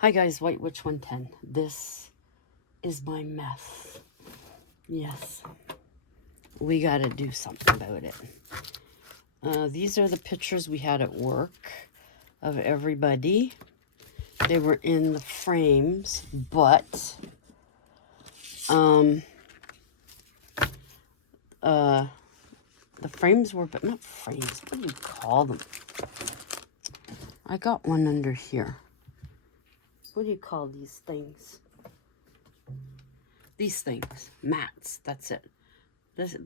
Hi guys, White Witch 110. This is my mess. Yes, we gotta do something about it. These are the pictures we had at work of everybody. They were in the frames, but the frames were, but not frames. What do you call them? I got one under here. What do you call these things? These things, mats. That's it. The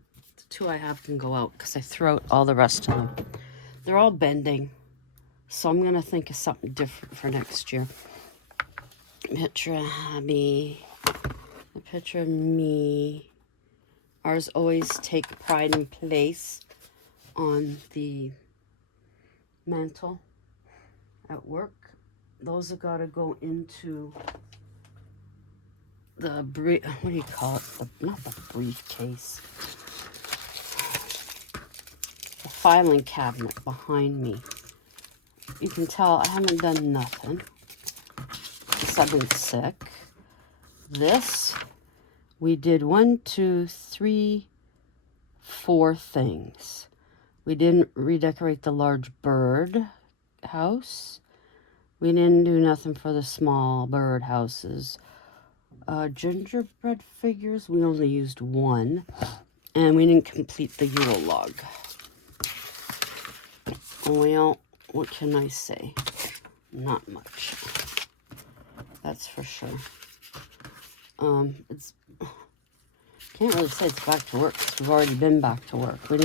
two I have can go out because I threw out all the rest of them. They're all bending, so I'm gonna think of something different for next year. Picture of me, a picture of me. Ours always take pride and place on the mantle at work. Those have got to go into the what do you call it? Not the briefcase. The filing cabinet behind me. You can tell I haven't done nothing because I've been sick. This, we did 1, 2, 3, 4 things. We didn't redecorate the large bird house. We didn't do nothing for the small bird houses. Gingerbread figures, we only used one. And we didn't complete the Yule log. Well, what can I say? Not much. That's for sure. It's can't really say it's back to work because we've already been back to work. We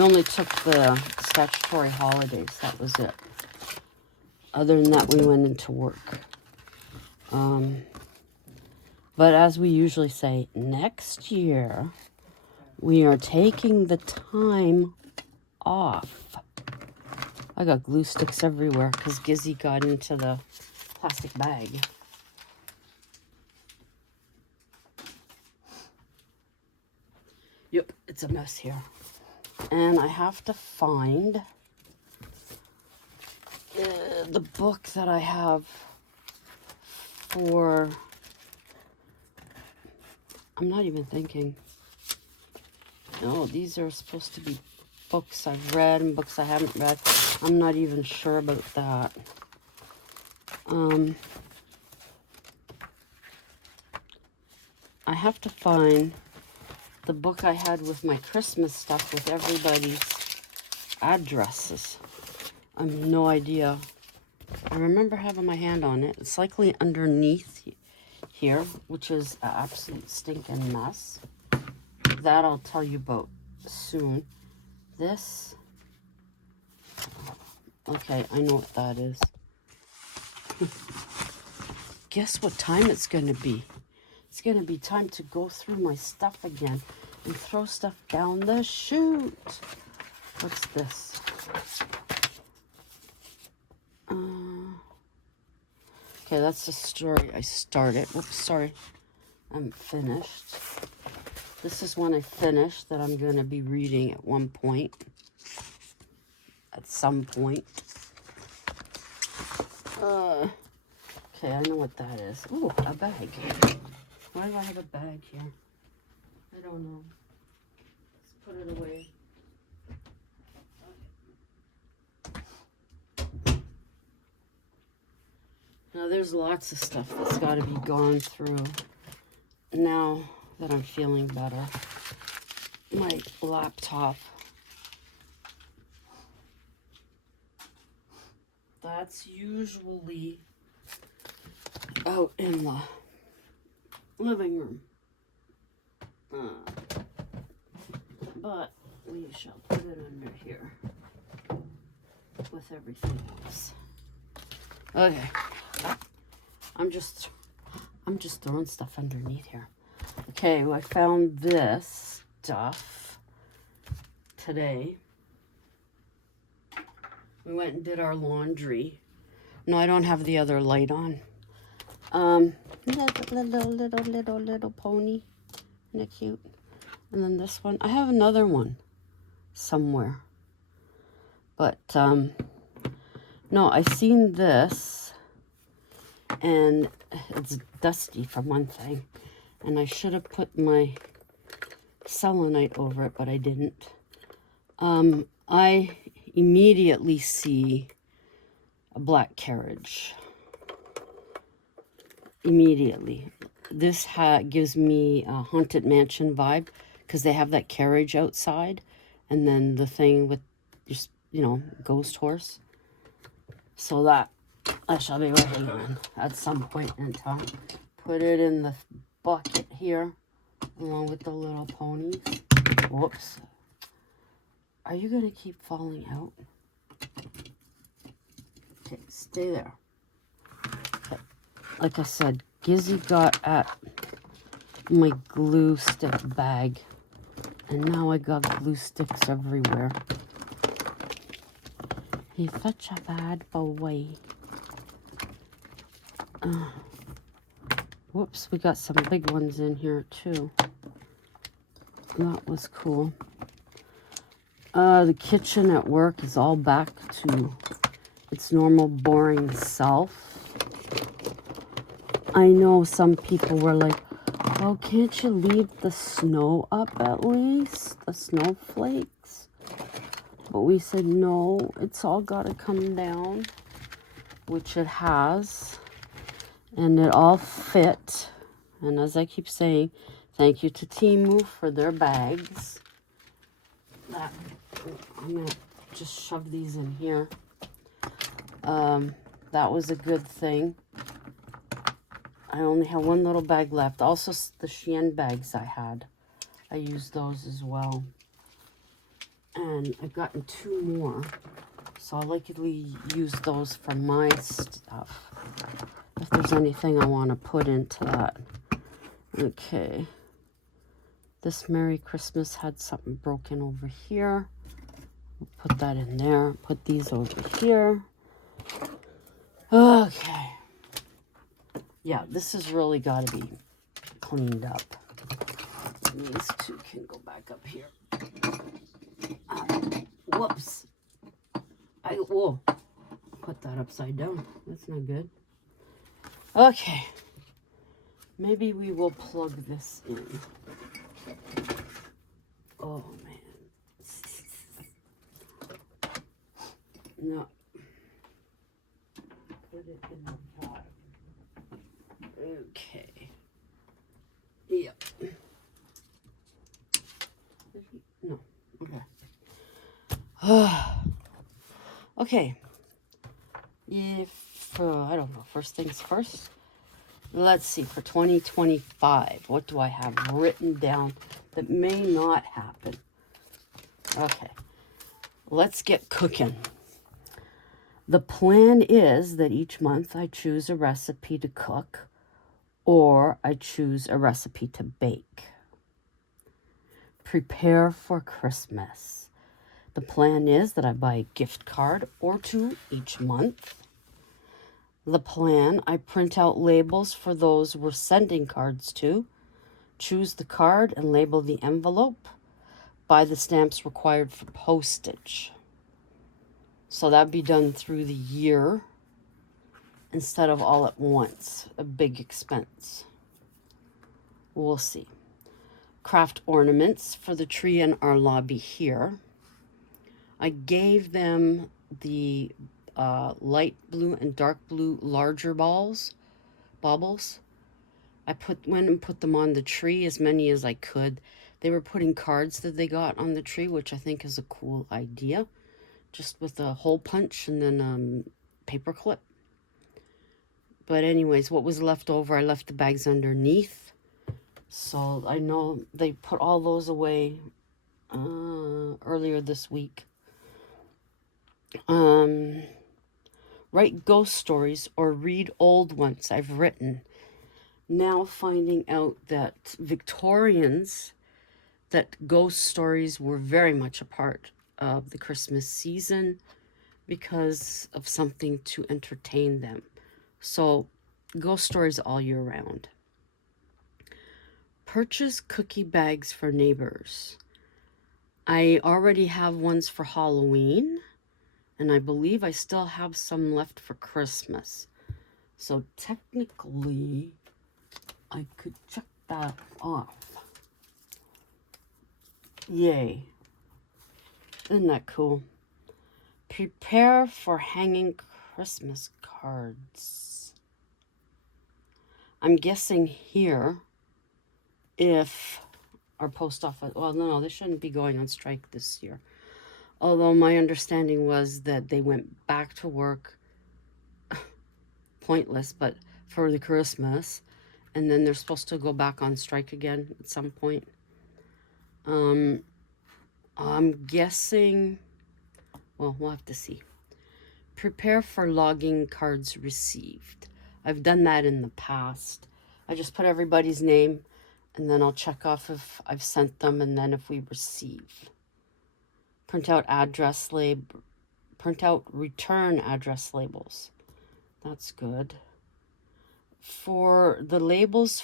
only took the statutory holidays. That was it. Other than that, we went into work. But as we usually say, next year, we are taking the time off. I got glue sticks everywhere because Gizzy got into the plastic bag. Yep, it's a mess here. And I have to find the book that I have for... I'm not even thinking. No, these are supposed to be books I've read and books I haven't read. I'm not even sure about that. I have to find the book I had with my Christmas stuff with everybody's addresses. I have no idea. I remember having my hand on it. It's likely underneath here, which is an absolute stinking mess. That I'll tell you about soon. This, okay, I know what that is. Guess what time it's going to be? It's going to be time to go through my stuff again and throw stuff down the chute. What's this? Okay, that's the story I started. Whoops, sorry. I'm finished. This is one I finished that I'm going to be reading at one point. At some point. Okay, I know what that is. Ooh, a bag. Why do I have a bag here? I don't know. Let's put it away. Now, there's lots of stuff that's got to be gone through now that I'm feeling better. My laptop. That's usually out in the living room. But we shall put it under here with everything else. Okay. I'm just throwing stuff underneath here. Okay, well, I found this stuff today. We went and did our laundry. No, I don't have the other light on. Little pony. Isn't it cute? And then this one. I have another one somewhere. But, no, I seen this. And it's dusty for one thing. And I should have put my selenite over it, but I didn't. I immediately see a black carriage. Immediately. This gives me a Haunted Mansion vibe because they have that carriage outside and then the thing with just, you know, ghost horse. So that I shall be working on at some point in time. Put it in the bucket here along with the little ponies. Whoops. Are you going to keep falling out? Okay, stay there. Okay. Like I said, Gizzy got at my glue stick bag. And now I got glue sticks everywhere. He's such a bad boy. Whoops, we got some big ones in here too. That was cool. The kitchen at work is all back to its normal boring self. I know some people were like, oh, can't you leave the snow up at least? The snowflakes? But we said, no, it's all got to come down, which it has. And it all fit. And as I keep saying, thank you to Temu for their bags. I'm going to just shove these in here. That was a good thing. I only have one little bag left. Also, the Shein bags I had. I used those as well. And I've gotten 2 more. So I'll likely use those for my stuff. If there's anything I want to put into that. Okay. This Merry Christmas had something broken over here. We'll put that in there. Put these over here. Okay. Yeah, this has really got to be cleaned up. These 2 can go back up here. Whoops. Whoa. Put that upside down. That's not good. Okay. Maybe we will plug this in. Oh, man. No. Put it in the bottom. Okay. Yep. No. Okay. Okay. If, I don't know, first things first. Let's see, for 2025, what do I have written down that may not happen? Okay. Let's get cooking. The plan is that each month I choose a recipe to cook or I choose a recipe to bake. Prepare for Christmas. The plan is that I buy a gift card or 2 each month. The plan, I print out labels for those we're sending cards to, choose the card and label the envelope, buy the stamps required for postage. So that'd be done through the year instead of all at once, a big expense. We'll see. Craft ornaments for the tree in our lobby here. I gave them the light blue and dark blue larger baubles. I went and put them on the tree, as many as I could. They were putting cards that they got on the tree, which I think is a cool idea. Just with a hole punch and then paper clip. But anyways, what was left over, I left the bags underneath. So I know they put all those away earlier this week. Write ghost stories or read old ones I've written. Now finding out that Victorians, that ghost stories were very much a part of the Christmas season because of something to entertain them. So ghost stories all year round. Purchase cookie bags for neighbors. I already have ones for Halloween, and I believe I still have some left for Christmas. So technically, I could check that off. Yay. Isn't that cool? Prepare for hanging Christmas cards. I'm guessing here, if our post office, well, no, they shouldn't be going on strike this year. Although my understanding was that they went back to work, pointless, but for the Christmas, and then they're supposed to go back on strike again at some point. I'm guessing, well, we'll have to see. Prepare for logging cards received. I've done that in the past. I just put everybody's name, and then I'll check off if I've sent them, and then if we receive. Print out return address labels. That's good. For the labels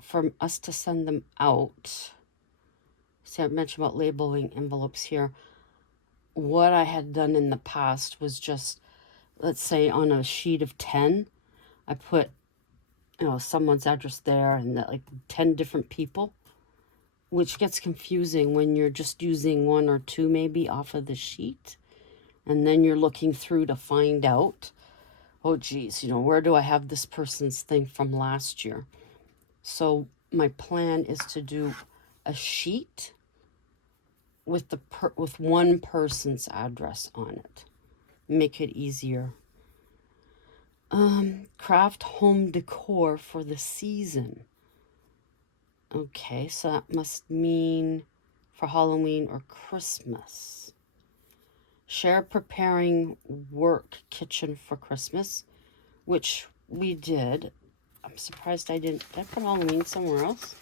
for us to send them out, see, I mentioned about labeling envelopes here. What I had done in the past was just, let's say on a sheet of 10, I put, someone's address there and that, like 10 different people, which gets confusing when you're just using one or two maybe off of the sheet. And then you're looking through to find out, oh geez, where do I have this person's thing from last year? So my plan is to do a sheet with with one person's address on it. Make it easier. Craft home decor for the season. Okay, so that must mean for Halloween or Christmas. Share preparing work kitchen for Christmas, which we did. I'm surprised did I put Halloween somewhere else?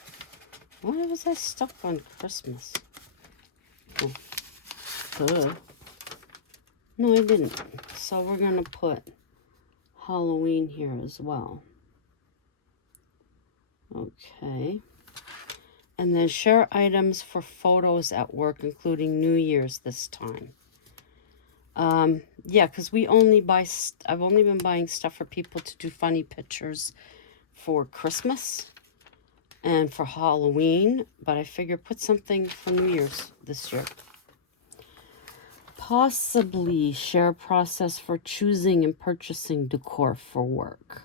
Why was I stuck on Christmas? Oh, good. No, I didn't. So we're going to put Halloween here as well. Okay. And then share items for photos at work, including New Year's this time. Yeah, because I've only been buying stuff for people to do funny pictures for Christmas and for Halloween, but I figure put something for New Year's this year. Possibly share process for choosing and purchasing decor for work.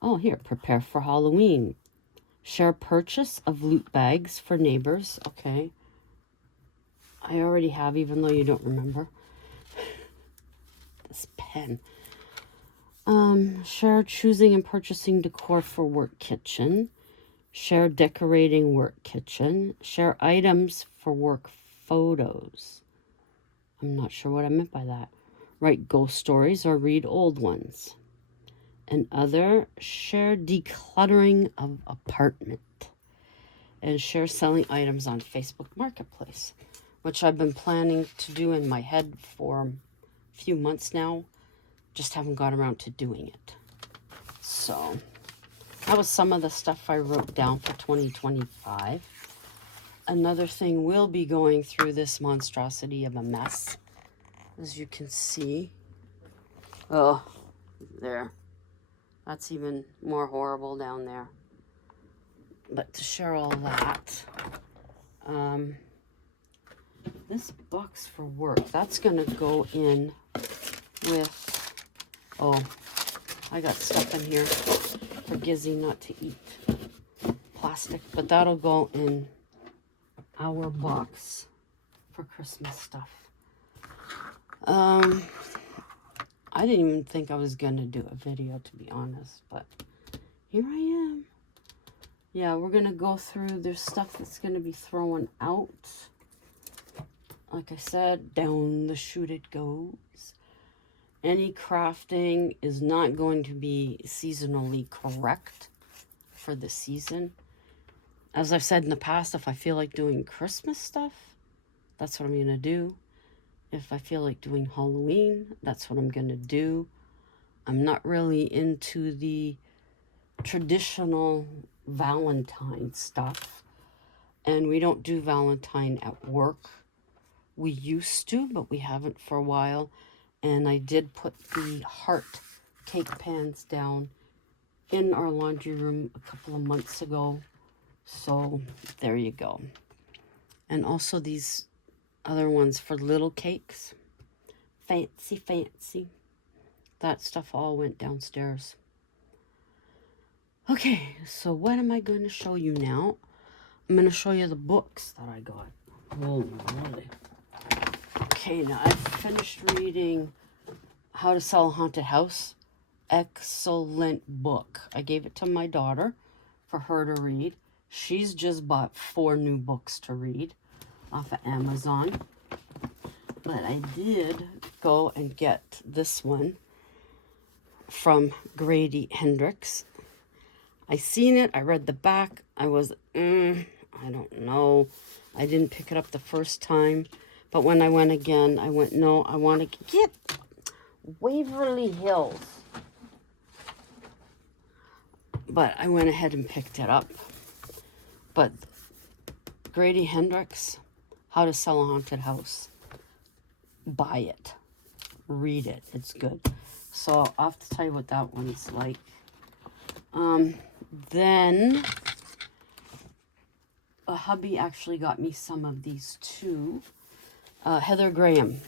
Oh, here, prepare for Halloween. Share purchase of loot bags for neighbors. Okay. I already have, even though you don't remember. This pen. Share choosing and purchasing decor for work kitchen. Share decorating work kitchen. Share items for work photos. I'm not sure what I meant by that. Write ghost stories or read old ones. And other, share decluttering of apartment. And share selling items on Facebook Marketplace, which I've been planning to do in my head for a few months now. Just haven't got around to doing it. So that was some of the stuff I wrote down for 2025. Another thing we'll be going through this monstrosity of a mess, as you can see. Oh, there. That's even more horrible down there. But to share all that, this box for work, that's going to go in with, oh, I got stuff in here for Gizzy not to eat. Plastic, but that'll go in our box for Christmas stuff. I didn't even think I was gonna do a video, to be honest, but here I am. Yeah, we're gonna go through, there's stuff that's gonna be thrown out. Like I said, down the chute it goes. Any crafting is not going to be seasonally correct for the season. As I've said in the past, if I feel like doing Christmas stuff, that's what I'm gonna do. If I feel like doing Halloween, that's what I'm going to do. I'm not really into the traditional Valentine stuff. And we don't do Valentine at work. We used to, but we haven't for a while. And I did put the heart cake pans down in our laundry room a couple of months ago. So there you go. And also these other ones for little cakes. Fancy, fancy. That stuff all went downstairs. Okay, so what am I going to show you now? I'm going to show you the books that I got. Oh, really? Okay, now I've finished reading How to Sell a Haunted House. Excellent book. I gave it to my daughter for her to read. She's just bought 4 new books to read off of Amazon. But I did go and get this one from Grady Hendrix. I seen it. I read the back. I was, I don't know. I didn't pick it up the first time. But when I went again, I went, no, I want to get Waverly Hills. But I went ahead and picked it up. But Grady Hendrix, How to Sell a Haunted House. Buy it. Read it. It's good. So I'll have to tell you what that one's like. Then a hubby actually got me some of these too. Heather Graham,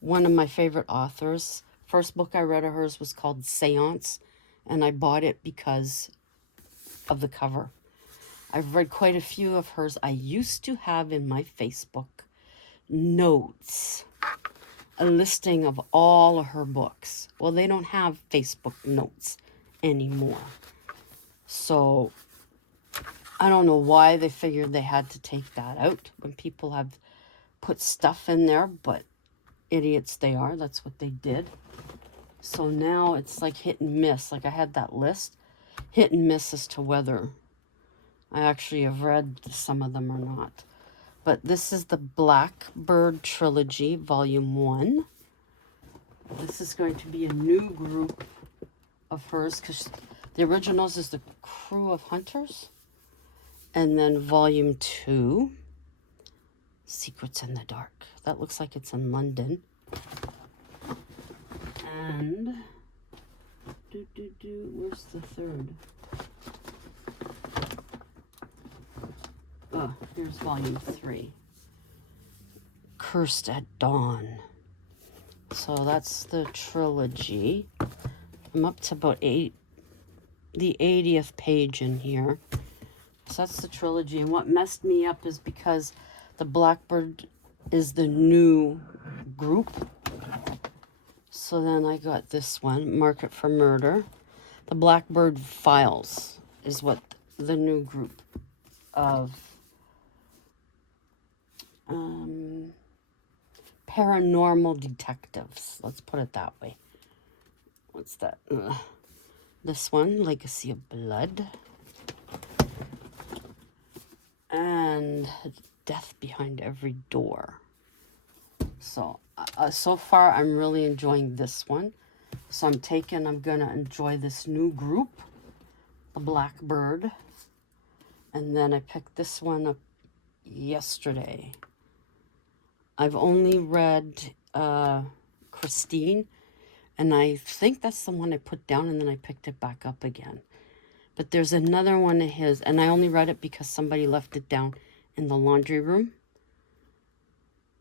one of my favorite authors. First book I read of hers was called Seance, and I bought it because of the cover. I've read quite a few of hers. I used to have in my Facebook notes a listing of all of her books. Well, they don't have Facebook notes anymore. So I don't know why they figured they had to take that out when people have put stuff in there, but idiots they are. That's what they did. So now it's like hit and miss. Like I had that list, hit and miss as to whether I actually have read some of them or not. But this is the Blackbird Trilogy, Volume 1. This is going to be a new group of hers because the originals is the Crew of Hunters. And then Volume 2, Secrets in the Dark. That looks like it's in London. And, where's the third? Oh, here's Volume 3. Cursed at Dawn. So that's the trilogy. I'm up to about the 80th page in here. So that's the trilogy. And what messed me up is because the Blackbird is the new group. So then I got this one, Market for Murder. The Blackbird Files is what the new group of paranormal detectives. Let's put it that way. What's that? This one, Legacy of Blood. And Death Behind Every Door. So, so far I'm really enjoying this one. So I'm going to enjoy this new group, the Blackbird. And then I picked this one up yesterday. I've only read Christine, and I think that's the one I put down, and then I picked it back up again. But there's another one of his, and I only read it because somebody left it down in the laundry room.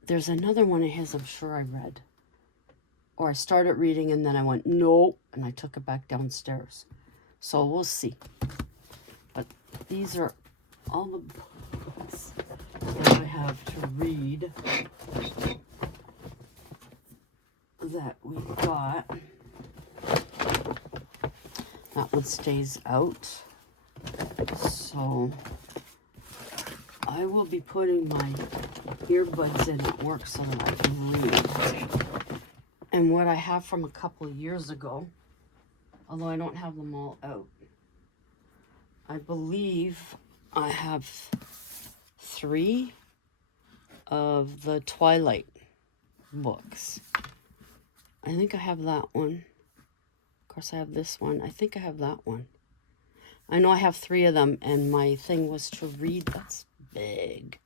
There's another one of his I'm sure I read. Or I started reading, and then I went, nope, and I took it back downstairs. So we'll see. But these are all the books that I have to read that we got. That one stays out. So I will be putting my earbuds in at work so that I can read. And what I have from a couple of years ago, although I don't have them all out, I believe I have 3 of the Twilight books. I think I have that one. Of course, I have this one. I think I have that one. I know I have 3 of them, and my thing was to read. That's big.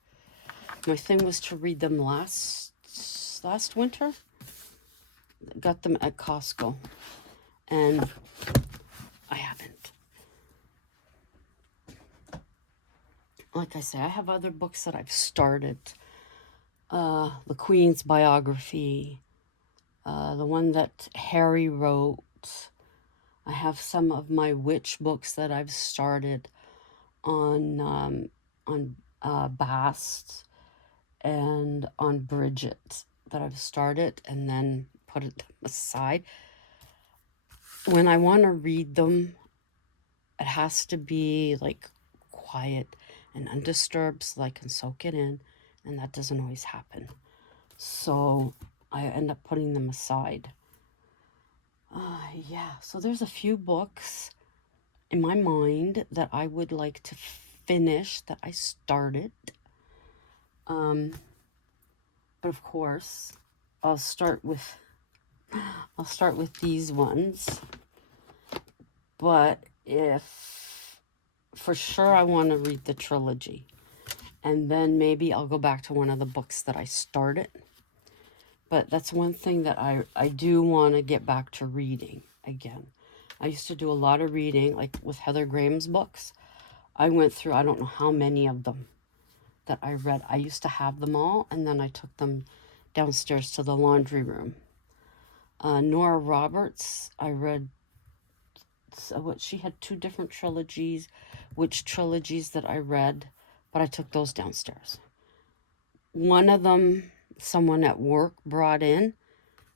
My thing was to read them last winter. Got them at Costco. and I haven't. Like I say, I have other books that I've started. The Queen's biography, the one that Harry wrote. I have some of my witch books that I've started on Bast and on Bridget that I've started and then put it aside. When I want to read them, it has to be like quiet and undisturbed so I can soak it in, and that doesn't always happen. So I end up putting them aside. Yeah, so there's a few books in my mind that I would like to finish that I started. But of course, I'll start with these ones. But if for sure I want to read the trilogy, and then maybe I'll go back to one of the books that I started. But that's one thing that I do want to get back to reading again. I used to do a lot of reading, like with Heather Graham's books. I went through, I don't know how many of them that I read. I used to have them all, and then I took them downstairs to the laundry room. Nora Roberts, I read, what she had 2 different trilogies, which trilogies that I read, but I took those downstairs. One of them, someone at work brought in,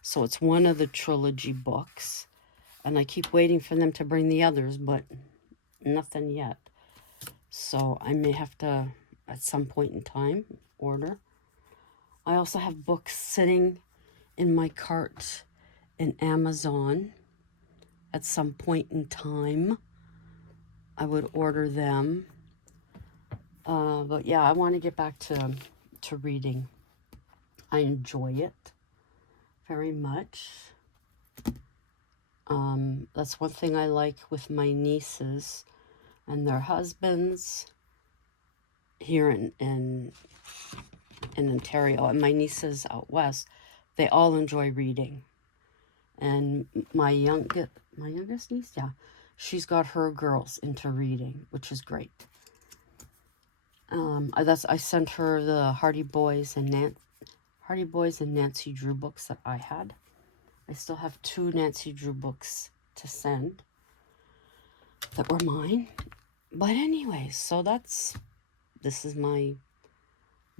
so it's one of the trilogy books, and I keep waiting for them to bring the others, but nothing yet. So I may have to, at some point in time, order. I also have books sitting in my cart in Amazon. At some point in time, I would order them. But yeah, I want to get back to reading. I enjoy it very much. That's one thing I like with my nieces and their husbands here in Ontario, and my nieces out west. They all enjoy reading. And my youngest niece, yeah, she's got her girls into reading, which is great. I sent her the Hardy Boys and Nancy Drew books that I had. I still have 2 Nancy Drew books to send that were mine. But anyways, so this is my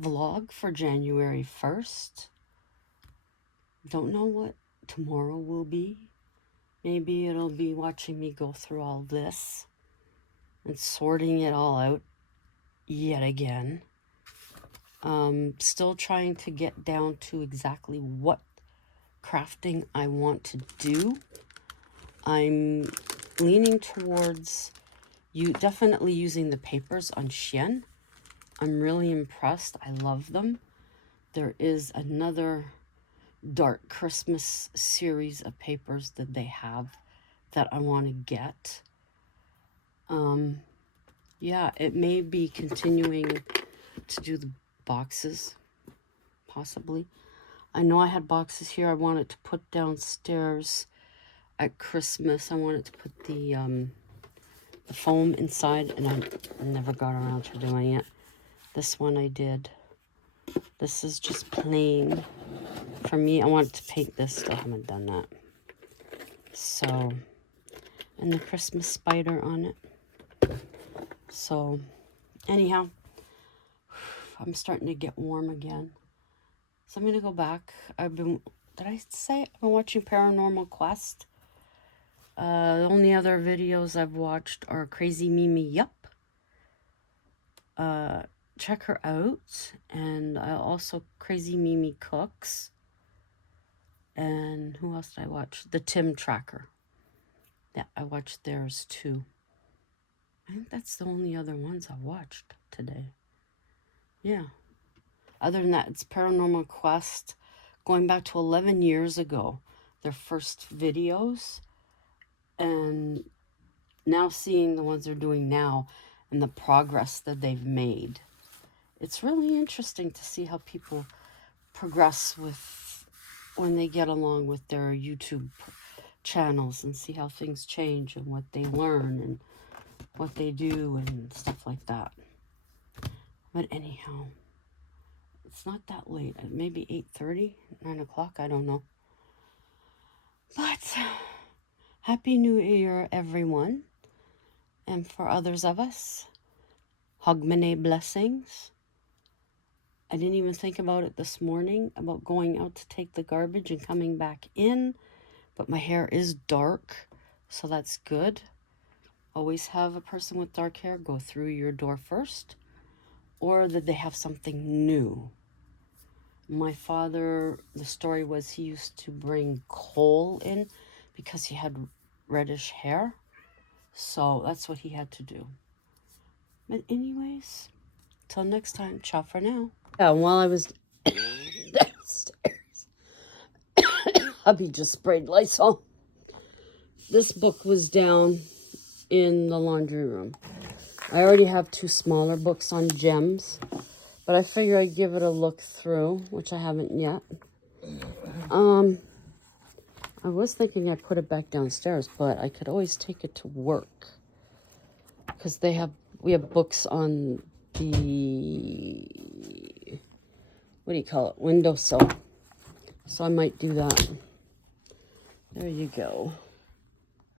vlog for January 1st. Don't know what tomorrow will be. Maybe it'll be watching me go through all this and sorting it all out yet again. Still trying to get down to exactly what crafting I want to do. I'm leaning towards definitely using the papers on Shein. I'm really impressed. I love them. There is another dark Christmas series of papers that they have that I want to get. Yeah, it may be continuing to do the boxes, possibly. I know I had boxes here I wanted to put downstairs at Christmas. I wanted to put the foam inside, and I never got around to doing it. This one I did. This is just plain. For me, I wanted to paint this. Still haven't done that. So, and the Christmas spider on it. So, anyhow, I'm starting to get warm again. So I'm going to go back. Did I say I've been watching Paranormal Quest? The only other videos I've watched are Crazy Mimi Yup. Check her out. And also Crazy Mimi Cooks. And who else did I watch? The Tim Tracker. Yeah, I watched theirs too. I think that's the only other ones I watched today. Yeah. Other than that, it's Paranormal Quest. Going back to 11 years ago. Their first videos. And now seeing the ones they're doing now and the progress that they've made. It's really interesting to see how people progress with when they get along with their YouTube channels and see how things change and what they learn and what they do and stuff like that. But anyhow, it's not that late. Maybe 8:30, 9 o'clock, I don't know. But Happy New Year, everyone. And for others of us, Hogmanay blessings. I didn't even think about it this morning, about going out to take the garbage and coming back in. But my hair is dark, so that's good. Always have a person with dark hair go through your door first, or that they have something new. My father, the story was he used to bring coal in because he had reddish hair. So that's what he had to do. But anyways, till next time, ciao for now. Yeah, while I was downstairs, hubby just sprayed Lysol. This book was down in the laundry room. I already have 2 smaller books on gems, but I figure I'd give it a look through, which I haven't yet. I was thinking I'd put it back downstairs, but I could always take it to work because we have books on the, what do you call it, windowsill. So I might do that. There you go.